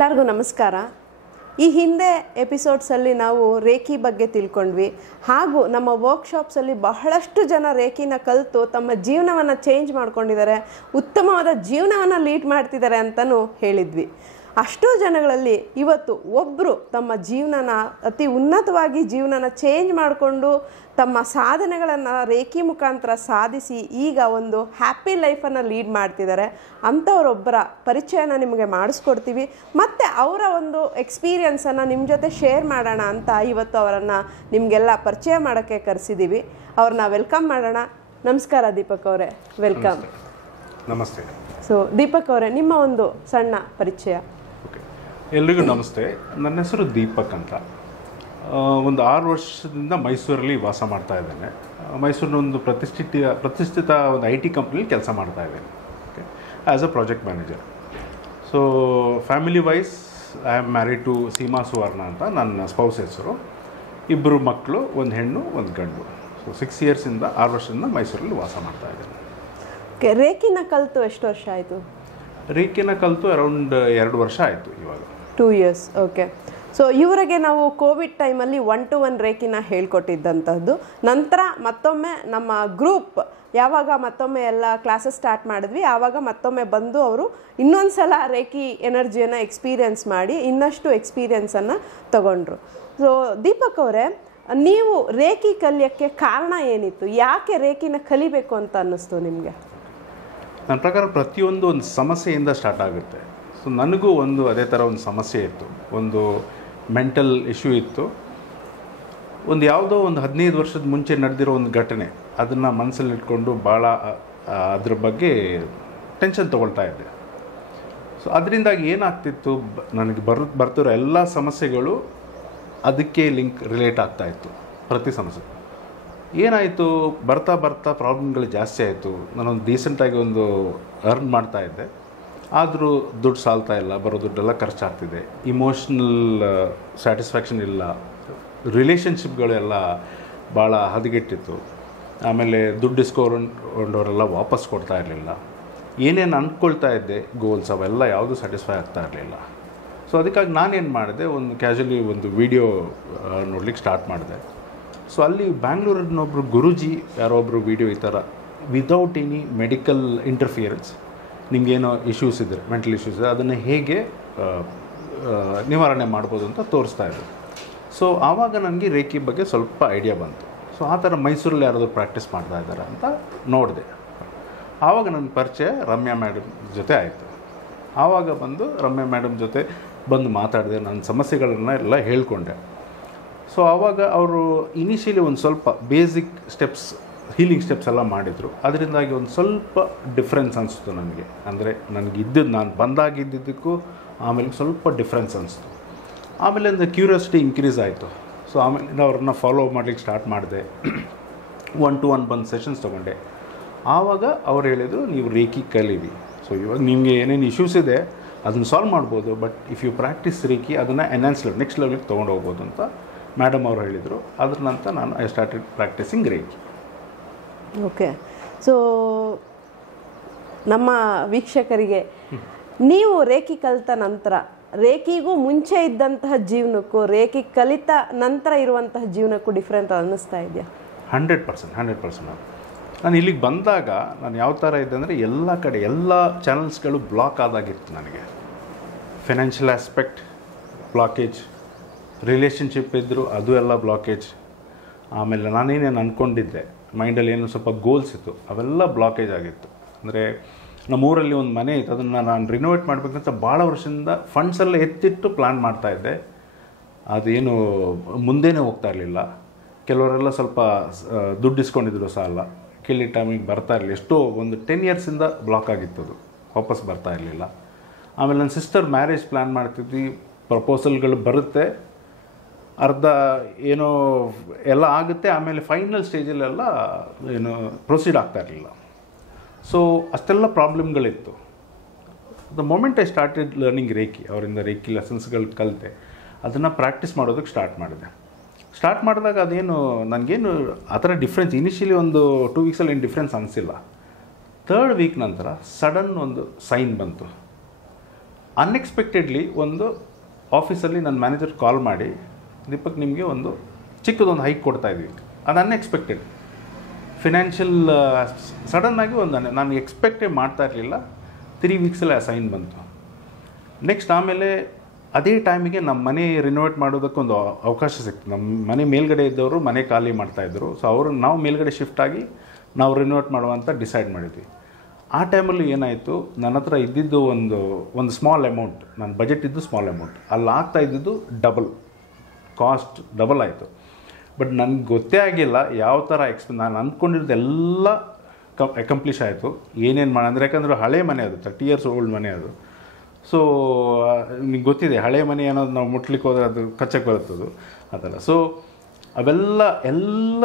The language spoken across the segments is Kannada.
ಎಲ್ಲರಿಗೂ ನಮಸ್ಕಾರ. ಈ ಹಿಂದೆ ಎಪಿಸೋಡ್ಸಲ್ಲಿ ನಾವು ರೇಖಿ ಬಗ್ಗೆ ತಿಳ್ಕೊಂಡ್ವಿ. ಹಾಗೂ ನಮ್ಮ ವರ್ಕ್ಶಾಪ್ಸಲ್ಲಿ ಬಹಳಷ್ಟು ಜನ ರೇಖಿನ ಕಲಿತು ತಮ್ಮ ಜೀವನವನ್ನು ಚೇಂಜ್ ಮಾಡ್ಕೊಂಡಿದ್ದಾರೆ, ಉತ್ತಮವಾದ ಜೀವನವನ್ನು ಲೀಡ್ ಮಾಡ್ತಿದ್ದಾರೆ ಅಂತಲೂ ಹೇಳಿದ್ವಿ. ಅಷ್ಟೂ ಜನಗಳಲ್ಲಿ ಇವತ್ತು ಒಬ್ಬರು ತಮ್ಮ ಜೀವನನ ಅತಿ ಉನ್ನತವಾಗಿ ಜೀವನನ ಚೇಂಜ್ ಮಾಡಿಕೊಂಡು ತಮ್ಮ ಸಾಧನೆಗಳನ್ನು ರೇಖಿ ಮುಖಾಂತರ ಸಾಧಿಸಿ ಈಗ ಒಂದು ಹ್ಯಾಪಿ ಲೈಫನ್ನು ಲೀಡ್ ಮಾಡ್ತಿದ್ದಾರೆ. ಅಂಥವರೊಬ್ಬರ ಪರಿಚಯನ ನಿಮಗೆ ಮಾಡಿಸ್ಕೊಡ್ತೀವಿ ಮತ್ತು ಅವರ ಒಂದು ಎಕ್ಸ್ಪೀರಿಯನ್ಸನ್ನು ನಿಮ್ಮ ಜೊತೆ ಶೇರ್ ಮಾಡೋಣ ಅಂತ ಇವತ್ತು ಅವರನ್ನು ನಿಮಗೆಲ್ಲ ಪರಿಚಯ ಮಾಡೋಕ್ಕೆ ಕರೆಸಿದ್ದೀವಿ. ಅವ್ರನ್ನ ವೆಲ್ಕಮ್ ಮಾಡೋಣ. ನಮಸ್ಕಾರ ದೀಪಕ್ ಅವರೇ, ವೆಲ್ಕಮ್. ನಮಸ್ತೆ. ಸೊ ದೀಪಕ್ ಅವರೇ, ನಿಮ್ಮ ಒಂದು ಸಣ್ಣ ಪರಿಚಯ. ಎಲ್ರಿಗೂ ನಮಸ್ತೆ. ನನ್ನ ಹೆಸರು ದೀಪಕ್ ಅಂತ. ಒಂದು 6 ವರ್ಷದಿಂದ ಮೈಸೂರಲ್ಲಿ ವಾಸ ಮಾಡ್ತಾ ಇದ್ದೇನೆ. ಮೈಸೂರಿನ ಒಂದು ಪ್ರತಿಷ್ಠಿತ ಒಂದು IT ಕಂಪ್ನಿಲಿ ಕೆಲಸ ಮಾಡ್ತಾ ಇದ್ದೇನೆ, okay, as a project manager. So family wise I am married to Seema Suvarna ಅಂತ ನನ್ನ ಸ್ಪೌಸ್ ಹೆಸರು. 2 ಮಕ್ಕಳು, 1 ಹೆಣ್ಣು 1 ಗಂಡು. ಸೊ 6 ಇಯರ್ಸಿಂದ 6 ವರ್ಷದಿಂದ ಮೈಸೂರಲ್ಲಿ ವಾಸ ಮಾಡ್ತಾ ಇದ್ದೇನೆ. ಓಕೆ, ರೇಖಿನ ಕಲಿತು ಎಷ್ಟು ವರ್ಷ ಆಯಿತು? ರೇಖಿನ ಕಲಿತು ಅರೌಂಡ್ 2 ವರ್ಷ ಆಯಿತು, ಇವಾಗ 2 ಇಯರ್ಸ್. ಓಕೆ. ಸೊ ಇವರಿಗೆ ನಾವು ಕೋವಿಡ್ ಟೈಮಲ್ಲಿ 1-to-1 ರೇಖಿನ ಹೇಳ್ಕೊಟ್ಟಿದ್ದಂಥದ್ದು. ನಂತರ ಮತ್ತೊಮ್ಮೆ ನಮ್ಮ ಗ್ರೂಪ್ ಯಾವಾಗ ಮತ್ತೊಮ್ಮೆ ಎಲ್ಲ ಕ್ಲಾಸಸ್ ಸ್ಟಾರ್ಟ್ ಮಾಡಿದ್ವಿ, ಆವಾಗ ಮತ್ತೊಮ್ಮೆ ಬಂದು ಅವರು ಇನ್ನೊಂದು ಸಲ ರೇಖಿ ಎನರ್ಜಿಯನ್ನು ಎಕ್ಸ್ಪೀರಿಯನ್ಸ್ ಮಾಡಿ ಇನ್ನಷ್ಟು ಎಕ್ಸ್ಪೀರಿಯನ್ಸನ್ನು ತಗೊಂಡ್ರು. ಸೊ ದೀಪಕ್ ಅವರೇ, ನೀವು ರೇಖಿ ಕಲಿಯೋಕ್ಕೆ ಕಾರಣ ಏನಿತ್ತು? ಯಾಕೆ ರೇಖಿನ ಕಲಿಬೇಕು ಅಂತ ಅನ್ನಿಸ್ತು ನಿಮಗೆ? ನನ್ನ ಪ್ರಕಾರ ಪ್ರತಿಯೊಂದು ಒಂದು ಸಮಸ್ಯೆಯಿಂದ ಸ್ಟಾರ್ಟ್ ಆಗುತ್ತೆ. ಸೊ ನನಗೂ ಅದೇ ಥರ ಒಂದು ಸಮಸ್ಯೆ ಇತ್ತು, ಒಂದು ಮೆಂಟಲ್ ಇಶ್ಯೂ ಇತ್ತು. ಯಾವುದೋ ಒಂದು 15 ವರ್ಷದ ಮುಂಚೆ ನಡೆದಿರೋ ಒಂದು ಘಟನೆ, ಅದನ್ನು ಮನಸ್ಸಲ್ಲಿ ಇಟ್ಕೊಂಡು ಭಾಳ ಅದ್ರ ಬಗ್ಗೆ ಟೆನ್ಷನ್ ತೊಗೊಳ್ತಾ ಇದ್ದೆ. ಸೊ ಅದರಿಂದಾಗಿ ಏನಾಗ್ತಿತ್ತು, ನನಗೆ ಬರ್ತಿರೋ ಎಲ್ಲ ಸಮಸ್ಯೆಗಳು ಅದಕ್ಕೆ ರಿಲೇಟ್ ಆಗ್ತಾಯಿತ್ತು. ಪ್ರತಿ ಸಮಸ್ಯೆ ಏನಾಯಿತು, ಬರ್ತಾ ಪ್ರಾಬ್ಲಮ್ಗಳು ಜಾಸ್ತಿ ಆಯಿತು. ನಾನೊಂದು ಡೀಸೆಂಟಾಗಿ ಅರ್ನ್ ಮಾಡ್ತಾಯಿದ್ದೆ, ಆದರೂ ದುಡ್ಡು ಸಾಲ್ತಾ ಇಲ್ಲ, ಬರೋ ದುಡ್ಡೆಲ್ಲ ಖರ್ಚಾಗ್ತಿದೆ. ಇಮೋಷ್ನಲ್ ಸ್ಯಾಟಿಸ್ಫ್ಯಾಕ್ಷನ್ ಇಲ್ಲ, ರಿಲೇಷನ್ಶಿಪ್ಗಳೆಲ್ಲ ಭಾಳ ಹದಗೆಟ್ಟಿತ್ತು. ಆಮೇಲೆ ದುಡ್ಡು ಇಸ್ಕೊಂಡವರೆಲ್ಲ ವಾಪಸ್ ಕೊಡ್ತಾ ಇರಲಿಲ್ಲ. ಏನೇನು ಅಂದ್ಕೊಳ್ತಾ ಇದ್ದೆ ಗೋಲ್ಸ್, ಅವೆಲ್ಲ ಯಾವುದೂ ಸ್ಯಾಟಿಸ್ಫೈ ಆಗ್ತಾ ಇರಲಿಲ್ಲ. ಸೊ ಅದಕ್ಕಾಗಿ ನಾನೇನು ಮಾಡಿದೆ, ಕ್ಯಾಶುವಲಿ ವೀಡಿಯೋ ನೋಡ್ಲಿಕ್ಕೆ ಸ್ಟಾರ್ಟ್ ಮಾಡಿದೆ. ಸೊ ಅಲ್ಲಿ ಬ್ಯಾಂಗ್ಳೂರಿನೊಬ್ಬರು ಗುರೂಜಿ ಯಾರೊಬ್ಬರು ವೀಡಿಯೋ ಈ ಥರ ವಿದೌಟ್ ಎನಿ ಮೆಡಿಕಲ್ ಇಂಟರ್ಫಿಯರೆನ್ಸ್ ನಿಮಗೇನೋ ಇಶ್ಯೂಸ್ ಇದ್ದರೆ, ಮೆಂಟಲ್ ಇಶ್ಯೂಸ್ ಇದೆ, ಅದನ್ನು ಹೇಗೆ ನಿವಾರಣೆ ಮಾಡ್ಬೋದು ಅಂತ ತೋರಿಸ್ತಾ ಇದ್ರು. ಸೊ ಆವಾಗ ನನಗೆ ರೇಖಿ ಬಗ್ಗೆ ಸ್ವಲ್ಪ ಐಡಿಯಾ ಬಂತು. ಸೊ ಆ ಥರ ಮೈಸೂರಲ್ಲಿ ಯಾರಾದರೂ ಪ್ರಾಕ್ಟೀಸ್ ಮಾಡ್ತಾ ಇದ್ದಾರೆ ಅಂತ ನೋಡಿದೆ. ಆವಾಗ ನನ್ನ ಪರಿಚಯ ರಮ್ಯಾ ಮೇಡಮ್ ಜೊತೆ ಆಯಿತು. ಆವಾಗ ರಮ್ಯಾ ಮೇಡಮ್ ಜೊತೆ ಮಾತಾಡಿದೆ, ನನ್ನ ಸಮಸ್ಯೆಗಳನ್ನ ಎಲ್ಲ ಹೇಳ್ಕೊಂಡೆ. ಸೊ ಆವಾಗ ಅವರು ಇನಿಷಿಯಲಿ ಸ್ವಲ್ಪ ಬೇಸಿಕ್ ಸ್ಟೆಪ್ಸ್, ಹೀಲಿಂಗ್ ಸ್ಟೆಪ್ಸ್ ಎಲ್ಲ ಮಾಡಿದರು. ಅದರಿಂದಾಗಿ ಸ್ವಲ್ಪ ಡಿಫ್ರೆನ್ಸ್ ಅನಿಸ್ತು ನನಗೆ. ಅಂದರೆ ನಾನು ಬಂದಾಗಿದ್ದಕ್ಕೂ ಆಮೇಲೆ ಸ್ವಲ್ಪ ಡಿಫ್ರೆನ್ಸ್ ಅನಿಸ್ತು. ಆಮೇಲೆ ಕ್ಯೂರಿಯಾಸಿಟಿ ಇನ್ಕ್ರೀಸ್ ಆಯಿತು. ಸೊ ಆಮೇಲೆ ಅವ್ರನ್ನ ಫಾಲೋ ಮಾಡಲಿಕ್ಕೆ ಸ್ಟಾರ್ಟ್ ಮಾಡಿದೆ. 1-to-1 ಸೆಷನ್ಸ್ ತೊಗೊಂಡೆ. ಆವಾಗ ಅವ್ರು ಹೇಳಿದರು, ನೀವು ರೇಖಿ ಕಲೀರಿ. ಸೊ ಇವಾಗ ನಿಮಗೆ ಏನೇನು ಇಶ್ಯೂಸ್ ಇದೆ ಅದನ್ನು ಸಾಲ್ವ್ ಮಾಡ್ಬೋದು, but if you practise reiki ಅದನ್ನು ನೆಕ್ಸ್ಟ್ ಲೆವೆಲ್ಗೆ ತೊಗೊಂಡು ಹೋಗ್ಬೋದು ಅಂತ ಮೇಡಮ್ ಅವರು ಹೇಳಿದರು. ಅದ್ರ ನಂತರ ನಾನು I started practising reiki. Okay. So ನಮ್ಮ ವೀಕ್ಷಕರಿಗೆ, ನೀವು ರೇಖಿ ಕಲಿತ ನಂತರ ರೇಖಿಗೂ ಮುಂಚೆ ಇದ್ದಂತಹ ಜೀವನಕ್ಕೂ ರೇಖಿ ಕಲಿತ ನಂತರ ಇರುವಂತಹ ಜೀವನಕ್ಕೂ ಡಿಫ್ರೆಂಟ್ ಅನ್ನಿಸ್ತಾ ಇದೆಯಾ? 100%. ನಾನು ಇಲ್ಲಿಗೆ ಬಂದಾಗ ನಾನು ಯಾವ ಥರ ಇದ್ದೆ ಅಂದರೆ, ಎಲ್ಲ ಕಡೆ ಎಲ್ಲ ಚಾನಲ್ಸ್ಗಳು ಬ್ಲಾಕ್ ಆದಾಗಿತ್ತು ನನಗೆ. ಫೈನಾನ್ಷಿಯಲ್ ಆಸ್ಪೆಕ್ಟ್ ಬ್ಲಾಕೇಜ್, ರಿಲೇಷನ್ಶಿಪ್ ಇದ್ದರು ಅದು ಎಲ್ಲ ಬ್ಲಾಕೇಜ್. ಆಮೇಲೆ ನಾನೇನೇನು ಅಂದ್ಕೊಂಡಿದ್ದೆ, ಮೈಂಡಲ್ಲಿ ಏನು ಸ್ವಲ್ಪ ಗೋಲ್ಸ್ ಇತ್ತು, ಅವೆಲ್ಲ ಬ್ಲಾಕೇಜ್ ಆಗಿತ್ತು. ಅಂದರೆ ನಮ್ಮೂರಲ್ಲಿ ಒಂದು ಮನೆ ಇತ್ತು, ಅದನ್ನು ನಾನು ರಿನೋವೇಟ್ ಮಾಡಬೇಕಂತ ಭಾಳ ವರ್ಷದಿಂದ ಫಂಡ್ಸೆಲ್ಲ ಎತ್ತಿಟ್ಟು ಪ್ಲ್ಯಾನ್ ಮಾಡ್ತಾಯಿದ್ದೆ. ಅದೇನು ಮುಂದೆನೇ ಹೋಗ್ತಾ ಇರಲಿಲ್ಲ. ಕೆಲವರೆಲ್ಲ ಸ್ವಲ್ಪ ದುಡ್ಡು ಇಸ್ಕೊಂಡಿದ್ರು, ಸಾಲ ಕೇಳಿ ಟೈಮಿಗೆ ಬರ್ತಾ ಇರಲಿಲ್ಲ. ಎಷ್ಟೋ 10 ಇಯರ್ಸಿಂದ ಬ್ಲಾಕ್ ಆಗಿತ್ತು, ಅದು ವಾಪಸ್ ಬರ್ತಾ ಇರಲಿಲ್ಲ. ಆಮೇಲೆ ನನ್ನ ಸಿಸ್ಟರ್ ಮ್ಯಾರೇಜ್ ಪ್ಲ್ಯಾನ್ ಮಾಡ್ತಿದ್ವಿ, ಪ್ರಪೋಸಲ್ಗಳು ಬರುತ್ತೆ, ಅರ್ಧ ಏನೋ ಎಲ್ಲ ಆಗುತ್ತೆ, ಆಮೇಲೆ ಫೈನಲ್ ಸ್ಟೇಜಲ್ಲೆಲ್ಲ ಏನು ಪ್ರೊಸೀಡ್ ಆಗ್ತಾ ಇರಲಿಲ್ಲ. ಸೊ ಅಷ್ಟೆಲ್ಲ ಪ್ರಾಬ್ಲಮ್ಗಳಿತ್ತು. The moment I started learning reiki, ಅವರಿಂದ ರೇಖಿ ಲೆಸನ್ಸ್ಗಳು ಕಲಿತೆ, ಅದನ್ನು ಪ್ರಾಕ್ಟೀಸ್ ಮಾಡೋದಕ್ಕೆ ಸ್ಟಾರ್ಟ್ ಮಾಡಿದಾಗ ಅದೇನು ನನಗೇನು ಆ ಥರ ಡಿಫ್ರೆನ್ಸ್ ಇನಿಷಿಯಲಿ 2 ವೀಕ್ಸಲ್ಲಿ ಏನು ಡಿಫ್ರೆನ್ಸ್ ಅನಿಸಿಲ್ಲ. 3rd ವೀಕ್ ನಂತರ ಸಡನ್ ಒಂದು ಸೈನ್ ಬಂತು. ಅನ್ಎಕ್ಸ್ಪೆಕ್ಟೆಡ್ಲಿ ಒಂದು ಆಫೀಸಲ್ಲಿ ನನ್ನ ಮ್ಯಾನೇಜರ್ ಕಾಲ್ ಮಾಡಿ, ದೀಪಕ್ ನಿಮಗೆ ಒಂದು ಚಿಕ್ಕದೊಂದು ಹೈಕ್ ಕೊಡ್ತಾಯಿದ್ದೀವಿ. ಅದು ಅನ್ಎಕ್ಸ್ಪೆಕ್ಟೆಡ್ ಫಿನಾನ್ಷಿಯಲ್ ಸಡನ್ನಾಗಿ ನಾನು ಎಕ್ಸ್ಪೆಕ್ಟೇ ಮಾಡ್ತಾ ಇರಲಿಲ್ಲ. 3 ವೀಕ್ಸಲ್ಲೇ ಆ ಸೈನ್ ಬಂತು. ನೆಕ್ಸ್ಟ್ ಆಮೇಲೆ ಅದೇ ಟೈಮಿಗೆ ನಮ್ಮ ಮನೆ ರಿನೋವೇಟ್ ಮಾಡೋದಕ್ಕೊಂದು ಅವಕಾಶ ಸಿಕ್ತು. ನಮ್ಮ ಮನೆ ಮೇಲ್ಗಡೆ ಇದ್ದವರು ಮನೆ ಖಾಲಿ ಮಾಡ್ತಾಯಿದ್ರು. ಸೊ ನಾವು ಮೇಲ್ಗಡೆ ಶಿಫ್ಟ್ ಆಗಿ ನಾವು ರಿನೋವೇಟ್ ಮಾಡುವಂತ ಡಿಸೈಡ್ ಮಾಡಿದ್ವಿ. ಆ ಟೈಮಲ್ಲಿ ಏನಾಯಿತು, ನನ್ನ ಹತ್ರ ಇದ್ದಿದ್ದು ಒಂದು ಸ್ಮಾಲ್ ಅಮೌಂಟ್, ನನ್ನ ಬಜೆಟ್ ಇದ್ದು ಸ್ಮಾಲ್ ಅಮೌಂಟ್, ಅಲ್ಲಿ ಆಗ್ತಾ ಇದ್ದಿದ್ದು ಕಾಸ್ಟ್ ಡಬಲ್ ಆಯಿತು. ಬಟ್ ನನಗೆ ಗೊತ್ತೇ ಆಗಿಲ್ಲ ಯಾವ ಥರ ನಾನು ಅಂದ್ಕೊಂಡಿರೋದೆಲ್ಲ ಅಕಂಪ್ಲಿಷ್ ಆಯಿತು. ಏನೇನು ಅಂದರೆ ಯಾಕಂದರೆ ಹಳೆ ಮನೆ ಅದು, 30 years ಓಲ್ಡ್ ಮನೆ ಅದು. ಸೊ ನಿಮ್ಗೆ ಗೊತ್ತಿದೆ ಹಳೆ ಮನೆ ಅನ್ನೋದು ನಾವು ಮುಟ್ಲಿಕ್ಕೆ ಹೋದರೆ ಅದು ಕಚ್ಚಕ್ಕೆ ಬರುತ್ತದು ಅದಲ್ಲ. ಸೊ ಎಲ್ಲ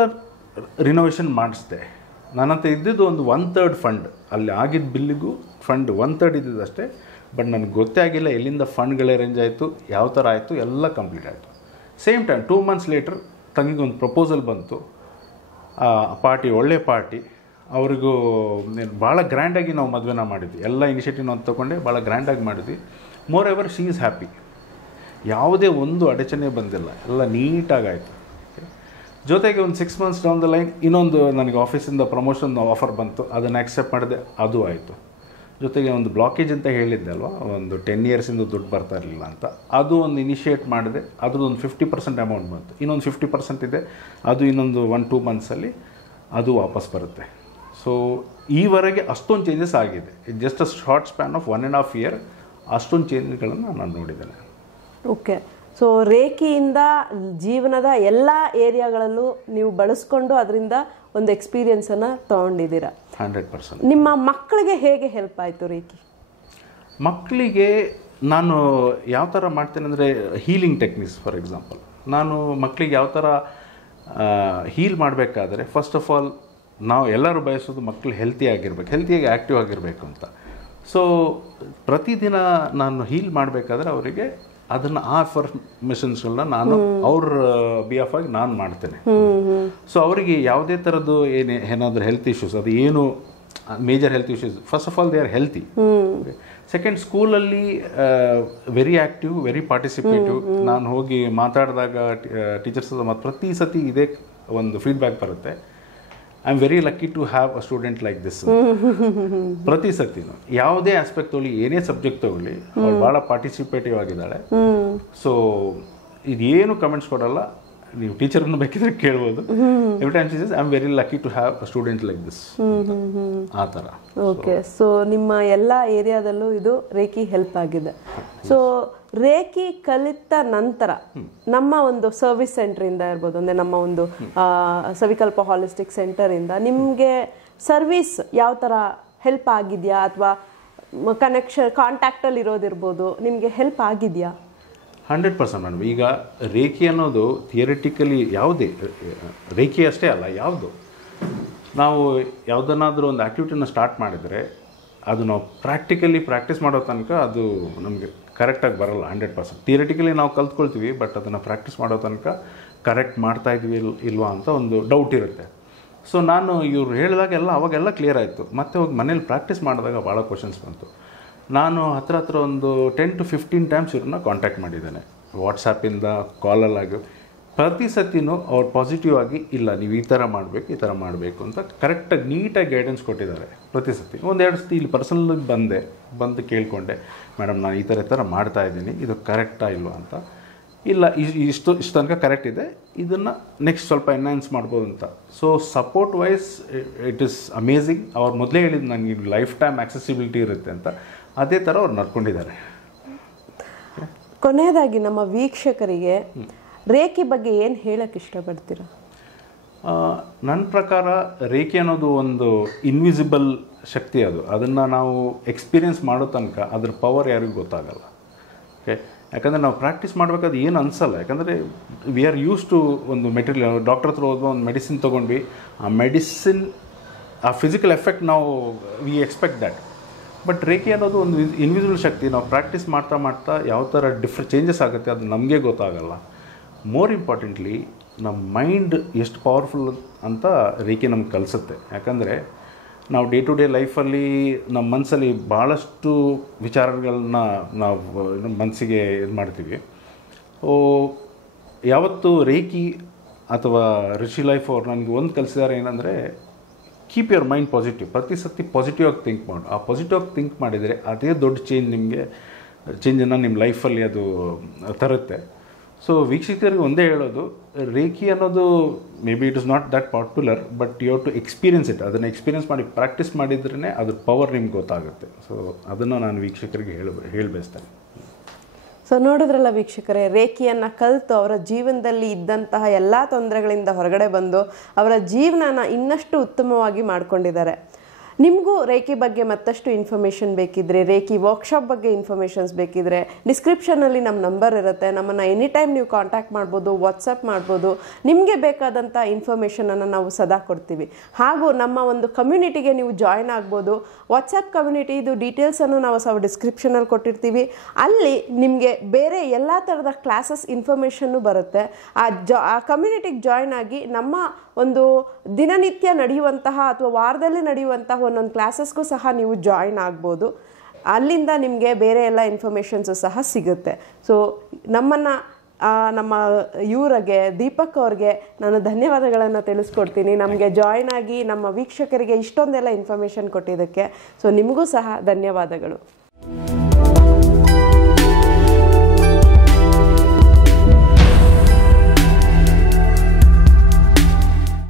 ರಿನೋವೇಷನ್ ಮಾಡಿಸ್ದೆ. ನನ್ನಂತ ಇದ್ದಿದ್ದು ಒಂದು 1/3 ಫಂಡ್, ಅಲ್ಲಿ ಆಗಿದ್ದ ಬಿಲ್ಲಿಗೂ ಫಂಡ್ 1/3 ಇದ್ದಿದ್ದು ಅಷ್ಟೇ. ಬಟ್ ನನಗೆ ಗೊತ್ತೇ ಆಗಿಲ್ಲ ಎಲ್ಲಿಂದ ಫಂಡ್ಗಳು ಅರೇಂಜ್ ಆಯಿತು, ಯಾವ ಥರ ಆಯಿತು, ಎಲ್ಲ ಕಂಪ್ಲೀಟ್ ಆಯಿತು. ಸೇಮ್ ಟೈಮ್ 2 months ಲೇಟರ್ ತಂಗಿಗೊಂದು ಪ್ರಪೋಸಲ್ ಬಂತು. ಪಾರ್ಟಿ ಒಳ್ಳೆ ಪಾರ್ಟಿ, ಅವ್ರಿಗೂ ಭಾಳ ಗ್ರ್ಯಾಂಡಾಗಿ ನಾವು ಮದುವೆನ ಮಾಡಿದ್ವಿ. ಎಲ್ಲ ಇನಿಷಿಯೇಟಿವ್ ನಾವು ತೊಗೊಂಡೆ, ಭಾಳ ಗ್ರ್ಯಾಂಡಾಗಿ ಮಾಡಿದ್ವಿ. More ever she is happy. ಯಾವುದೇ ಒಂದು ಅಡಚಣೆ ಬಂದಿಲ್ಲ, ಎಲ್ಲ ನೀಟಾಗಾಯಿತು. ಜೊತೆಗೆ ಒಂದು 6 months ಡೌನ್ ದ ಲೈನ್ ಇನ್ನೊಂದು ನನಗೆ ಆಫೀಸಿಂದ ಪ್ರಮೋಷನ್ ಆಫರ್ ಬಂತು, ಅದನ್ನು ಆಕ್ಸೆಪ್ಟ್ ಮಾಡಿದೆ, ಅದು ಆಯಿತು. ಜೊತೆಗೆ ಒಂದು ಬ್ಲಾಕೇಜ್ ಅಂತ ಹೇಳಿದ್ದೆ ಅಲ್ವಾ, ಒಂದು 10 years ದುಡ್ಡು ಬರ್ತಾ ಇರಲಿಲ್ಲ ಅಂತ, ಅದು ಒಂದು ಇನಿಷಿಯೇಟ್ ಮಾಡಿದೆ. ಅದ್ರದ್ದೊಂದು 50% ಅಮೌಂಟ್ ಬಂತು. ಇನ್ನೊಂದು 50% ಇದೆ, ಅದು ಇನ್ನೊಂದು 1-2 monthsಲ್ಲಿ ಅದು ವಾಪಸ್ ಬರುತ್ತೆ. ಸೊ ಈವರೆಗೆ ಅಷ್ಟೊಂದು ಚೇಂಜಸ್ ಆಗಿದೆ. Just a short span of 1.5 year ಅಷ್ಟೊಂದು ಚೇಂಜ್ಗಳನ್ನು ನಾನು ನೋಡಿದ್ದೇನೆ. ಓಕೆ. ಸೊ ರೇಖಿಯಿಂದ ಜೀವನದ ಎಲ್ಲ ಏರಿಯಾಗಳಲ್ಲೂ ನೀವು ಬಳಸ್ಕೊಂಡು ಅದರಿಂದ ಒಂದು ಎಕ್ಸ್ಪೀರಿಯನ್ಸನ್ನು ತೊಗೊಂಡಿದ್ದೀರಾ. 100%. ನಿಮ್ಮ ಮಕ್ಕಳಿಗೆ ಹೇಗೆ ಹೆಲ್ಪ್ ಆಯಿತು ರೇಖಿ? ಮಕ್ಕಳಿಗೆ ನಾನು ಯಾವ ಥರ ಮಾಡ್ತೇನೆ ಅಂದರೆ, ಹೀಲಿಂಗ್ ಟೆಕ್ನಿಕ್ಸ್. ಫಾರ್ ಎಕ್ಸಾಂಪಲ್, ನಾನು ಮಕ್ಕಳಿಗೆ ಯಾವ ಥರ ಹೀಲ್ ಮಾಡಬೇಕಾದ್ರೆ, ಫಸ್ಟ್ ಆಫ್ ಆಲ್ ನಾವು ಎಲ್ಲರೂ ಬಯಸೋದು ಮಕ್ಕಳು ಹೆಲ್ತಿಯಾಗಿ ಆ್ಯಕ್ಟಿವ್ ಆಗಿರಬೇಕು ಅಂತ. ಸೊ ಪ್ರತಿದಿನ ನಾನು ಹೀಲ್ ಮಾಡಬೇಕಾದ್ರೆ ಅವರಿಗೆ ಅದನ್ನು ಆ ಅಫರ್ಮೇಷನ್ಸ್ಗಳನ್ನ ನಾನು ಅವ್ರ ಬಿಹಾಫ್ ಆಗಿ ನಾನು ಮಾಡ್ತೇನೆ. ಸೊ ಅವರಿಗೆ ಯಾವುದೇ ಥರದ್ದು ಏನಾದರೂ ಹೆಲ್ತ್ ಇಶ್ಯೂಸ್, ಅದು ಏನು major health issues, first of all they are healthy. Second, ಸ್ಕೂಲಲ್ಲಿ ವೆರಿ ಆ್ಯಕ್ಟಿವ್, ವೆರಿ ಪಾರ್ಟಿಸಿಪೇಟಿವ್. ನಾನು ಹೋಗಿ ಮಾತಾಡಿದಾಗ ಟೀಚರ್ಸ್ ಮತ್ತು ಪ್ರತಿ ಸತಿ ಇದೇ ಒಂದು ಫೀಡ್ಬ್ಯಾಕ್ ಬರುತ್ತೆ, I am very lucky to have a student like this. ಪ್ರತಿ ಸತಿನು ಯಾವುದೇ ಆಸ್ಪೆಕ್ಟ್ ತಗೊಳ್ಳಿ, ಏನೇ ಸಬ್ಜೆಕ್ಟ್ ತಗೊಳ್ಳಿ, ಅವಳು ಭಾಳ ಪಾರ್ಟಿಸಿಪೇಟಿವ್ ಆಗಿದ್ದಾಳೆ. ಸೊ ಇದೇನು ಕಮೆಂಟ್ಸ್ ಕೊಡಲ್ಲ, ನೀವು ಟೀಚರ್ನ ಬೇಕಿದ್ರೆ ಕೇಳ್ಬೋದು. Every time she says I am very lucky to have a student like this, ಆ ಥರ. ಓಕೆ. ಸೊ ನಿಮ್ಮ ಎಲ್ಲ ಏರಿಯಾದಲ್ಲೂ ಇದು ರೇಖಿ ಹೆಲ್ಪ್ ಆಗಿದೆ. ಸೊ ರೇಖಿ ಕಲಿತ ನಂತರ ನಮ್ಮ ಒಂದು ಸರ್ವಿಸ್ ಸೆಂಟ್ರಿಂದ ಇರ್ಬೋದು, ಅಂದರೆ ನಮ್ಮ ಒಂದು ಸವಿಕಲ್ಪ ಹಾಲಿಸ್ಟಿಕ್ ಸೆಂಟರಿಂದ ನಿಮಗೆ ಸರ್ವಿಸ್ ಯಾವ ಥರ ಹೆಲ್ಪ್ ಆಗಿದೆಯಾ, ಅಥವಾ ಕಾಂಟ್ಯಾಕ್ಟಲ್ಲಿ ಇರೋದಿರ್ಬೋದು, ನಿಮಗೆ ಹೆಲ್ಪ್ ಆಗಿದೆಯಾ? 100% ಮೇಡಮ್. ಈಗ ರೇಖಿ ಅನ್ನೋದು ಥಿಯರಿಟಿಕಲಿ ಯಾವುದೇ ರೇಖಿ ಅಷ್ಟೇ ಅಲ್ಲ, ಯಾವುದು ನಾವು ಯಾವುದನ್ನಾದರೂ ಒಂದು ಆ್ಯಕ್ಟಿವಿಟಿನ ಸ್ಟಾರ್ಟ್ ಮಾಡಿದರೆ ಅದು ನಾವು ಪ್ರಾಕ್ಟಿಸ್ ಮಾಡೋ ತನಕ ಅದು ನಮಗೆ ಕರೆಕ್ಟಾಗಿ ಬರಲ್ಲ. 100% ಥಿಯರಿಟಿಕಲಿ ನಾವು ಕಲ್ತ್ಕೊಳ್ತೀವಿ, ಬಟ್ ಅದನ್ನು ಪ್ರಾಕ್ಟೀಸ್ ಮಾಡೋ ತನಕ ಕರೆಕ್ಟ್ ಮಾಡ್ತಾಯಿದ್ವಿ ಇಲ್ವಾ ಅಂತ ಒಂದು ಡೌಟ್ ಇರುತ್ತೆ. ಸೊ ನಾನು ಇವ್ರು ಹೇಳಿದಾಗೆಲ್ಲ ಅವಾಗೆಲ್ಲ ಕ್ಲಿಯರ್ ಆಯಿತು. ಮತ್ತೆ ಹೋಗಿ ಮನೇಲಿ ಪ್ರಾಕ್ಟೀಸ್ ಮಾಡಿದಾಗ ಭಾಳ ಕ್ವಶನ್ಸ್ ಬಂತು. ನಾನು ಹತ್ರ ಒಂದು 10 to 15 times ಇವ್ರನ್ನ ಕಾಂಟ್ಯಾಕ್ಟ್ ಮಾಡಿದ್ದೇನೆ, ವಾಟ್ಸಪ್ಪಿಂದ, ಕಾಲಲ್ಲಾಗಿ. ಪ್ರತಿ ಸತಿನೂ ಅವ್ರು ಪಾಸಿಟಿವ್ ಆಗಿ, ಇಲ್ಲ ನೀವು ಈ ಥರ ಮಾಡಬೇಕು ಅಂತ ಕರೆಕ್ಟಾಗಿ ನೀಟಾಗಿ ಗೈಡೆನ್ಸ್ ಕೊಟ್ಟಿದ್ದಾರೆ. ಪ್ರತಿ ಸತಿ 1-2 ಸತಿ ಇಲ್ಲಿ ಪರ್ಸನಲಾಗಿ ಬಂದು ಕೇಳಿಕೊಂಡೆ, ಮೇಡಮ್ ನಾನು ಈ ಥರ ಮಾಡ್ತಾಯಿದ್ದೀನಿ, ಇದು ಕರೆಕ್ಟಾ ಇಲ್ವಾ ಅಂತ. ಇಲ್ಲ, ಇಷ್ಟು ತನಕ ಕರೆಕ್ಟ್ ಇದೆ, ಇದನ್ನು ನೆಕ್ಸ್ಟ್ ಸ್ವಲ್ಪ ಎನ್ಹಾನ್ಸ್ ಮಾಡ್ಬೋದು ಅಂತ. So support wise it is amazing. ಅವ್ರು ಮೊದಲೇ ಹೇಳಿದ್ದು ನನಗೆ ಲೈಫ್ ಟೈಮ್ ಆಕ್ಸೆಸಿಬಿಲಿಟಿ ಇರುತ್ತೆ ಅಂತ, ಅದೇ ಥರ ಅವ್ರು ನಡ್ಕೊಂಡಿದ್ದಾರೆ. ಕೊನೆಯದಾಗಿ ನಮ್ಮ ವೀಕ್ಷಕರಿಗೆ ರೇಖಿ ಬಗ್ಗೆ ಏನು ಹೇಳಕ್ಕೆ ಇಷ್ಟಪಡ್ತೀರಾ? ನನ್ನ ಪ್ರಕಾರ ರೇಖಿ ಅನ್ನೋದು ಒಂದು ಇನ್ವಿಸಿಬಲ್ ಶಕ್ತಿ. ಅದನ್ನು ನಾವು ಎಕ್ಸ್ಪೀರಿಯೆನ್ಸ್ ಮಾಡೋ ತನಕ ಅದ್ರ ಪವರ್ ಯಾರಿಗೂ ಗೊತ್ತಾಗಲ್ಲ. ಓಕೆ, ಯಾಕಂದರೆ ನಾವು ಪ್ರಾಕ್ಟೀಸ್ ಮಾಡಬೇಕಾದ್ರೆ ಏನು ಅನಿಸಲ್ಲ. ಯಾಕಂದರೆ ವಿ ಆರ್ ಯೂಸ್ ಟು ಒಂದು ಮೆಟೀರಿಯಲ್, ಡಾಕ್ಟರ್ ಹತ್ರ ಹೋದ್ವಿ, ಒಂದು ಮೆಡಿಸಿನ್ ತೊಗೊಂಡ್ವಿ, ಆ ಮೆಡಿಸಿನ್ ಆ ಫಿಸಿಕಲ್ ಎಫೆಕ್ಟ್ ನಾವು we expect that. But reiki ಅನ್ನೋದು ಒಂದು ಇನ್ವಿಸಿಬಲ್ ಶಕ್ತಿ. ನಾವು ಪ್ರಾಕ್ಟೀಸ್ ಮಾಡ್ತಾ ಯಾವ ಥರ ಚೇಂಜಸ್ ಆಗುತ್ತೆ ಅದು ನಮಗೆ ಗೊತ್ತಾಗಲ್ಲ. ಮೋರ್ ಇಂಪಾರ್ಟೆಂಟ್ಲಿ ನಮ್ಮ ಮೈಂಡ್ ಎಷ್ಟು ಪವರ್ಫುಲ್ ಅಂತ ರೇಖಿ ನಮ್ಗೆ ಕಲಿಸುತ್ತೆ. ಯಾಕಂದರೆ ನಾವು ಡೇ ಟು ಡೇ ಲೈಫಲ್ಲಿ ನಮ್ಮ ಮನಸ್ಸಲ್ಲಿ ಭಾಳಷ್ಟು ವಿಚಾರಗಳನ್ನ ನಾವು ಮನಸ್ಸಿಗೆ ಇದು ಮಾಡ್ತೀವಿ. ಯಾವತ್ತು ರೇಖಿ ಅಥವಾ ರಿಷಿ ಲೈಫ್ ಅವ್ರು ನನಗೆ ಒಂದು ಕಲಿಸಿದ್ದಾರೆ ಏನಂದರೆ, ಕೀಪ್ ಯುವರ್ ಮೈಂಡ್ ಪಾಸಿಟಿವ್. ಪ್ರತಿ ಸತಿ ಪಾಸಿಟಿವ್ ಆಗಿ ಥಿಂಕ್ ಮಾಡು. ಆ ಪಾಸಿಟಿವ್ ಆಗಿ ಥಿಂಕ್ ಮಾಡಿದರೆ ಅದೇ ದೊಡ್ಡ ಚೇಂಜನ್ನು ನಿಮ್ಮ ಲೈಫಲ್ಲಿ ಅದು ತರುತ್ತೆ. ಸೊ ವೀಕ್ಷಕರಿಗೆ ಒಂದೇ ಹೇಳೋದು, ರೇಖಿ ಅನ್ನೋದು maybe it is not that popular, but you have to experience it. ಅದನ್ನು ಎಕ್ಸ್ಪೀರಿಯನ್ಸ್ ಮಾಡಿ ಪ್ರಾಕ್ಟೀಸ್ ಮಾಡಿದ್ರೇ ಅದ್ರ ಪವರ್ ನಿಮ್ಗೆ ಗೊತ್ತಾಗುತ್ತೆ. ಸೊ ಅದನ್ನು ನಾನು ವೀಕ್ಷಕರಿಗೆ ಹೇಳಬಯಸ್ತೇನೆ. ಸೊ ನೋಡಿದ್ರಲ್ಲ ವೀಕ್ಷಕರೇ, ರೇಖಿಯನ್ನು ಕಲಿತು ಅವರ ಜೀವನದಲ್ಲಿ ಇದ್ದಂತಹ ಎಲ್ಲ ತೊಂದರೆಗಳಿಂದ ಹೊರಗಡೆ ಬಂದು ಅವರ ಜೀವನನ ಇನ್ನಷ್ಟು ಉತ್ತಮವಾಗಿ ಮಾಡ್ಕೊಂಡಿದ್ದಾರೆ. ನಿಮಗೂ ರೇಖಿ ಬಗ್ಗೆ ಮತ್ತಷ್ಟು ಇನ್ಫಾರ್ಮೇಷನ್ ಬೇಕಿದ್ರೆ, ರೇಖಿ ವರ್ಕ್ಶಾಪ್ ಬಗ್ಗೆ ಇನ್ಫಾರ್ಮೇಷನ್ಸ್ ಬೇಕಿದ್ರೆ ಡಿಸ್ಕ್ರಿಪ್ಷನಲ್ಲಿ ನಮ್ಮ ನಂಬರ್ ಇರುತ್ತೆ. ನಮ್ಮನ್ನು ಎನಿ ಟೈಮ್ ನೀವು ಕಾಂಟ್ಯಾಕ್ಟ್ ಮಾಡ್ಬೋದು, ವಾಟ್ಸಪ್ ಮಾಡ್ಬೋದು. ನಿಮಗೆ ಬೇಕಾದಂಥ ಇನ್ಫಾರ್ಮೇಷನನ್ನು ನಾವು ಸದಾ ಕೊಡ್ತೀವಿ. ಹಾಗೂ ನಮ್ಮ ಒಂದು ಕಮ್ಯುನಿಟಿಗೆ ನೀವು ಜಾಯ್ನ್ ಆಗ್ಬೋದು. ವಾಟ್ಸಪ್ ಕಮ್ಯುನಿಟಿ ಇದು ಡೀಟೇಲ್ಸನ್ನು ನಾವು ಡಿಸ್ಕ್ರಿಪ್ಷನಲ್ಲಿ ಕೊಟ್ಟಿರ್ತೀವಿ. ಅಲ್ಲಿ ನಿಮಗೆ ಬೇರೆ ಎಲ್ಲ ಥರದ ಕ್ಲಾಸಸ್ ಇನ್ಫಾರ್ಮೇಷನ್ನು ಬರುತ್ತೆ. ಆ ಕಮ್ಯುನಿಟಿಗೆ ಜಾಯ್ನ್ ಆಗಿ ನಮ್ಮ ಒಂದು ದಿನನಿತ್ಯ ನಡೆಯುವಂತಹ ಅಥವಾ ವಾರದಲ್ಲಿ ನಡೆಯುವಂತಹ ಒಂದೊಂದು ಕ್ಲಾಸಸ್ಗೂ ಸಹ ನೀವು ಜಾಯಿನ್ ಆಗ್ಬೋದು. ಅಲ್ಲಿಂದ ನಿಮಗೆ ಬೇರೆ ಎಲ್ಲ ಇನ್ಫಾರ್ಮೇಷನ್ಸು ಸಹ ಸಿಗುತ್ತೆ. ಸೊ ನಮ್ಮ ಇವರಿಗೆ ದೀಪಕ್ ಅವ್ರಿಗೆ ನಾನು ಧನ್ಯವಾದಗಳನ್ನು ತಿಳಿಸ್ಕೊಡ್ತೀನಿ, ನಮಗೆ ಜಾಯ್ನ್ ಆಗಿ ನಮ್ಮ ವೀಕ್ಷಕರಿಗೆ ಇಷ್ಟೊಂದೆಲ್ಲ ಇನ್ಫಾರ್ಮೇಷನ್ ಕೊಟ್ಟಿದ್ದಕ್ಕೆ. ಸೊ ನಿಮಗೂ ಸಹ ಧನ್ಯವಾದಗಳು.